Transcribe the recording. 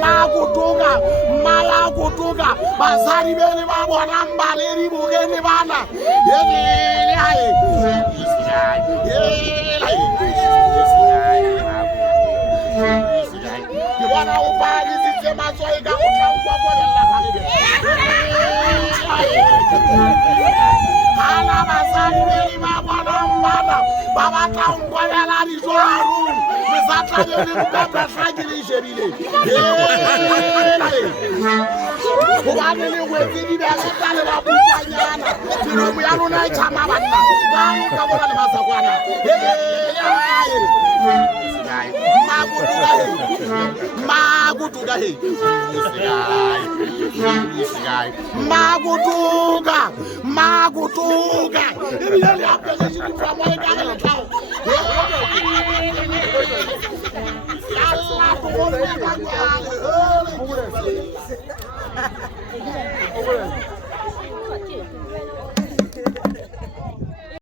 makutuka mayakutuka bazali bene babona mbaleri bukeni bana yekile hayi Kibwana upali sistema zoika unaukwa kwa lakalibe Hala bazali bene babona mbana baba taungwa la rizoaru Misatra bene mukapra fragili jebile Kubanele wetini bakatale babutanyana Tirumu yanu na chama bana Bamu kabona ni masakwana Magutuga he Magutuga Immediately after this you from one guy in the town Allah